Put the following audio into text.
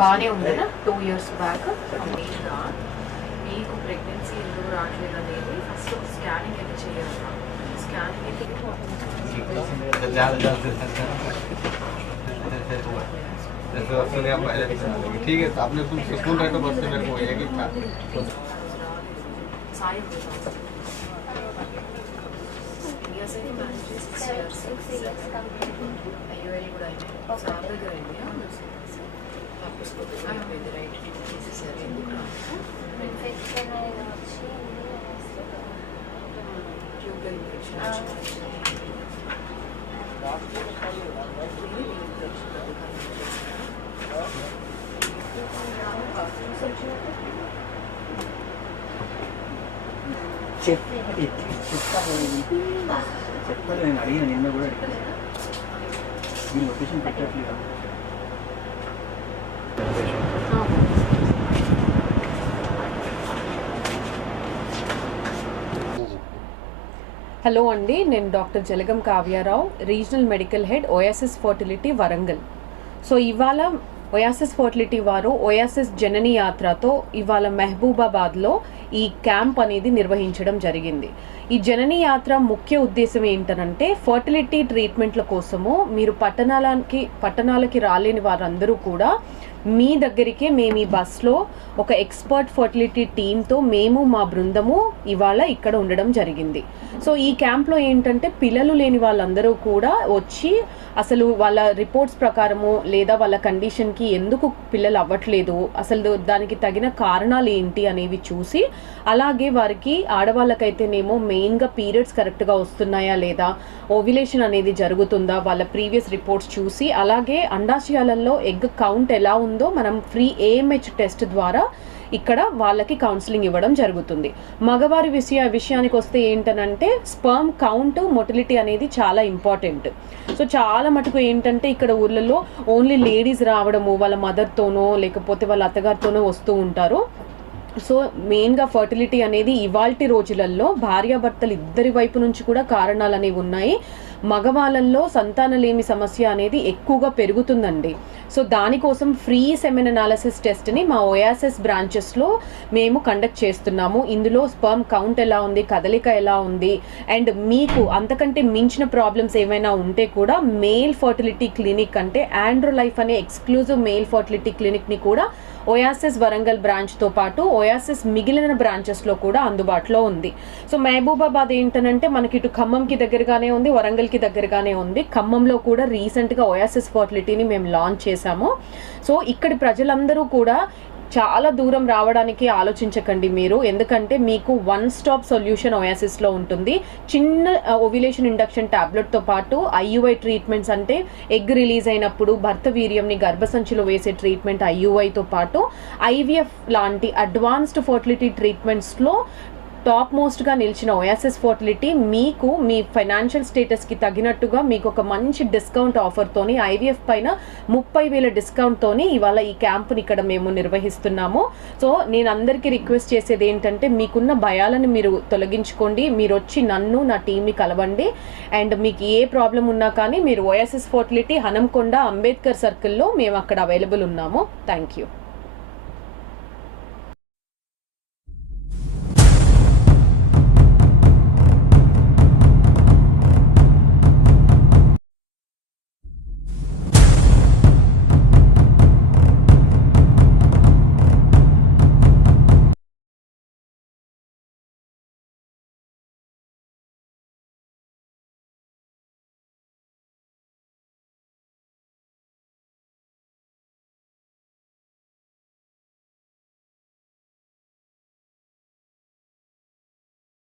బాగానే ఉండేనా 2 years back. మెయిన్గా మీకు ప్రెగ్నెన్సీ ఎందుకు రావట్లేదు అనేది ఫస్ట్ ఒక స్కానింగ్ అయితే చేయాలి. స్కానింగ్ అయితే ठीक है, आपने कुछ सुकून रहे तो बस से मेरे को ये कि था Sai India side marriage 6 years అయ్యో అయ్యి కూడా అయినాయి. సార్ దగ్గర అయింది అయిపోయింది. రైట్ తీసేసారు. ఎందుకు ఇన్ఫెక్షన్ వచ్చి ట్యూబల్ ఇన్ఫెక్షన్ చెప్పాలి. నేను అడిగిన నిన్న కూడా అడిగాను. మీ లొకేషన్ పెట్టట్లేదు. హలో అండి, నేను doctor Jalagam Kavya Rao, regional medical head Oasis fertility Warangal. So ఇవాళ ఓయాసిస్ ఫర్టిలిటీ వారు ఓయాసిస్ జనని యాత్రతో ఇవాళ మహబూబాబాద్లో ఈ క్యాంప్ అనేది నిర్వహించడం జరిగింది. ఈ జనని యాత్ర ముఖ్య ఉద్దేశం ఏంటనంటే ఫర్టిలిటీ ట్రీట్మెంట్ల కోసము మీరు పట్టణాలకి రాలేని వారందరూ కూడా మీ దగ్గరికే మేము ఈ బస్లో ఒక ఎక్స్పర్ట్ ఫర్టిలిటీ టీంతో మేము మా బృందము ఇవాళ ఇక్కడ ఉండడం జరిగింది. సో ఈ క్యాంప్లో ఏంటంటే పిల్లలు లేని వాళ్ళందరూ కూడా వచ్చి అసలు వాళ్ళ రిపోర్ట్స్ ప్రకారము లేదా వాళ్ళ కండిషన్కి ఎందుకు పిల్లలు అవ్వట్లేదు, అసలు దానికి తగిన కారణాలు ఏంటి అనేవి చూసి, అలాగే వారికి ఆడవాళ్ళకైతేనేమో మెయిన్గా పీరియడ్స్ కరెక్ట్గా వస్తున్నాయా లేదా, ఓవ్యులేషన్ అనేది జరుగుతుందా, వాళ్ళ ప్రీవియస్ రిపోర్ట్స్ చూసి, అలాగే అండాశయాలలో ఎగ్ కౌంట్ ఎలా ఉందో మనం ఫ్రీ AMH టెస్ట్ ద్వారా ఇక్కడ వాళ్ళకి కౌన్సిలింగ్ ఇవ్వడం జరుగుతుంది. మగవారి విషయానికి వస్తే ఏంటనంటే స్పర్మ్ కౌంట్ మొటిలిటీ అనేది చాలా ఇంపార్టెంట్. సో చాలా మటుకు ఏంటంటే ఇక్కడ ఊర్లలో ఓన్లీ లేడీస్ రావడము వాళ్ళ మదర్తోనో లేకపోతే వాళ్ళ అత్తగారితోనో వస్తూ ఉంటారు. సో మెయిన్గా ఫర్టిలిటీ అనేది ఇవాల్టి రోజులలో భార్యాభర్తలు ఇద్దరి వైపు నుంచి కూడా కారణాలు అనేవి ఉన్నాయి. మగవాళ్ళల్లో సంతానలేమి సమస్య అనేది ఎక్కువగా పెరుగుతుందండి. సో దానికోసం ఫ్రీ సెమెన్ అనాలిసిస్ టెస్ట్ని మా ఓయాసిస్ బ్రాంచెస్లో మేము కండక్ట్ చేస్తున్నాము. ఇందులో స్పర్మ్ కౌంట్ ఎలా ఉంది, కదలిక ఎలా ఉంది, అండ్ మీకు అంతకంటే మించిన ప్రాబ్లమ్స్ ఏమైనా ఉంటే కూడా మెయిల్ ఫర్టిలిటీ క్లినిక్ అంటే ఆండ్రోలైఫ్ అనే ఎక్స్క్లూజివ్ మెయిల్ ఫర్టిలిటీ క్లినిక్ని కూడా ఓయాసిస్ వరంగల్ బ్రాంచ్తో పాటు ఓయాసిస్ మిగిలిన బ్రాంచెస్లో కూడా అందుబాటులో ఉంది. సో మహబూబాబాద్ ఏంటనంటే మనకి ఇటు ఖమ్మంకి దగ్గరగానే ఉంది, వరంగల్కి దగ్గరగానే ఉంది. ఖమ్మంలో కూడా రీసెంట్గా ఓయాసిస్ ఫర్టిలిటీని మేము లాంచ్ చేశాము. సో ఇక్కడి ప్రజలందరూ కూడా చాలా దూరం రావడానికి ఆలోచించకండి మీరు, ఎందుకంటే మీకు వన్ స్టాప్ సొల్యూషన్ ఓయాసిస్లో ఉంటుంది. చిన్న ఓవ్యులేషన్ ఇండక్షన్ టాబ్లెట్తో పాటు IUI ట్రీట్మెంట్స్ అంటే ఎగ్ రిలీజ్ అయినప్పుడు భర్త వీర్యంని గర్భసంచిలో వేసే ట్రీట్మెంట్ IUIతో పాటు IVF లాంటి అడ్వాన్స్డ్ ఫర్టిలిటీ ట్రీట్మెంట్స్లో టాప్ మోస్ట్గా నిలిచిన ఓయాసిస్ ఫర్టిలిటీ మీకు మీ ఫైనాన్షియల్ స్టేటస్కి తగినట్టుగా మీకు ఒక మంచి డిస్కౌంట్ ఆఫర్తోని IVF పైన 30,000 డిస్కౌంట్తోని ఇవాళ ఈ క్యాంప్ని ఇక్కడ మేము నిర్వహిస్తున్నాము. సో నేను అందరికీ రిక్వెస్ట్ చేసేది ఏంటంటే మీకున్న భయాలను మీరు తొలగించుకోండి, మీరు వచ్చి నన్ను నా టీంని కలవండి. అండ్ మీకు ఏ ప్రాబ్లం ఉన్నా కానీ మీరు ఓయాసిస్ ఫర్టిలిటీ హనంకొండ అంబేద్కర్ సర్కిల్లో మేము అక్కడ అవైలబుల్ ఉన్నాము. Thank you.